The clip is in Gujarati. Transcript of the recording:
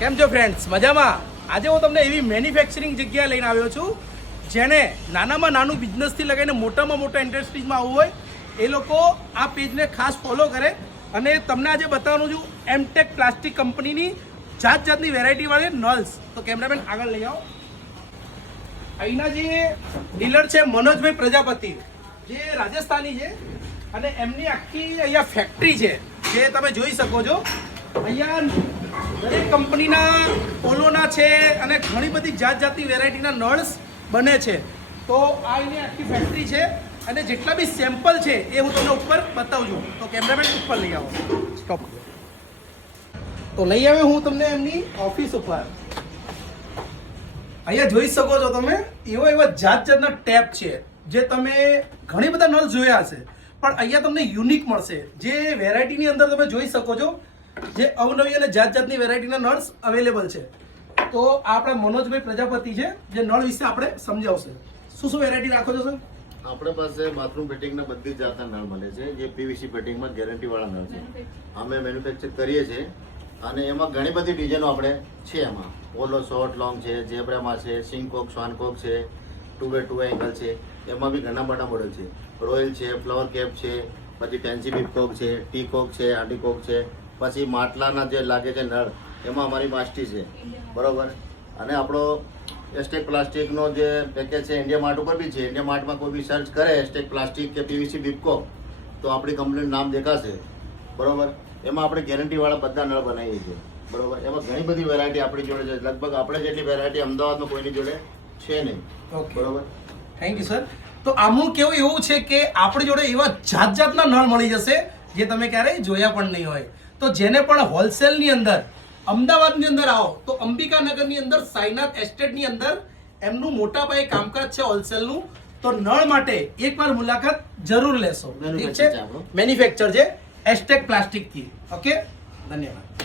કેમ છો ફ્રેન્ડ્સ? મજામાં? આજે હું તમને એવી મેન્યુફેક્ચરિંગ જગ્યા લઈને આવ્યો છું જેને નાનામાં નાનું બિઝનેસથી લગાવીને મોટામાં મોટા ઇન્ડસ્ટ્રીઝમાં આવવું હોય એ લોકો આ પેજને ખાસ ફોલો કરે. અને તમને આજે બતાવવાનું છું એમટેક પ્લાસ્ટિક કંપનીની જાતની વેરાયટીવાળી નલ્સ. તો કેમેરામેન આગળ લઈ આવો. અહીંના જે ડીલર છે મનોજભાઈ પ્રજાપતિ, જે રાજસ્થાની છે, અને એમની આખી અહીંયા ફેક્ટરી છે જે તમે જોઈ શકો છો. અહીંયા દરેક કંપનીના પોલોના છે અને ઘણી બધી જાતની વેરાયટીના નળ્સ બને છે. તો આ એની આખી ફેક્ટરી છે અને જેટલા બી સેમ્પલ છે એ હું તમને ઉપર બતાવું છું. તો કેમેરામેન ઉપર લઈ આવો. સ્ટોપ. તો લઈ આવ્યો હું તમને એમની ઓફિસ ઉપર. અહીંયા જોઈ શકો છો તમે એવા જાતના ટેપ છે જે તમે ઘણી બધા નળ જોયા હશે, પણ અહીંયા તમને યુનિક મળશે. જે વેરાયટીની અંદર તમે જોઈ શકો છો જે અવનવી અને જાતની વેરાયટીના નળ્સ અવેલેબલ છે. તો આ આપણા મનોજભાઈ પ્રજાપતિ છે જે નળ વિશે આપણે સમજાવશે. શું વેરાયટી રાખો છો સર? આપણા પાસે બાથરૂમ ફિટિંગના બધી જ જાતના નળ મળે છે, જે પીવીસી ફિટિંગમાં ગેરંટી વાળા નળ છે. અમે મેન્યુફેક્ચર કરીએ છીએ અને એમાં ઘણી બધી ડિઝાઇનો આપણે છે. એમાં પોલો શોર્ટ લોંગ છે, જેબ્રામાં છે, સિંગકોક સ્વાનકોક છે, 2x2 એંગલ છે, એમાં બી ઘણા બધા મોડલ છે. રોયલ છે, ફ્લાવર કેપ છે, પછી ફેન્સી બીપકોક છે, ટી કોક છે, આંટી કોક છે, પછી માટલાના જે લાગે છે નળ એમાં અમારી માસ્ટી છે, બરોબર. અને આપણો એસ્ટેક પ્લાસ્ટિકનો જે પેકેજ છે ઇન્ડિયા માર્ટ ઉપર બી છે. ઇન્ડિયા માર્ટમાં કોઈ બી સર્ચ કરે એસ્ટેક પ્લાસ્ટિક કે પીવીસી બીપકોક તો આપણી કંપનીનું નામ દેખાશે, બરોબર. એમાં આપણે ગેરંટીવાળા બધા નળ બનાવીએ છીએ, બરોબર. એમાં ઘણી બધી વેરાયટી આપણી જોડે છે. લગભગ આપણે જેટલી વેરાયટી અમદાવાદમાં કોઈની જોડે છે નહીં, બરોબર. Thank you sir. તો આમનું કેવું એવું છે કે આપણી જોડે એવા જાતના નળ મળી જશે જે તમે ક્યારેય જોયા પણ નહીં હોય. તો જેને પણ હોલસેલની અંદર અમદાવાદની અંદર આવો તો અંબિકાનગરની અંદર સાઈનાથ એસ્ટેટની અંદર એમનું મોટા પાયે કામકાજ છે હોલસેલનું. તો નળ માટે એકવાર મુલાકાત જરૂર લેશો. ઠીક છે? મેન્યુફેક્ચર છે એસ્ટેક પ્લાસ્ટિકથી. ઓકે, ધન્યવાદ.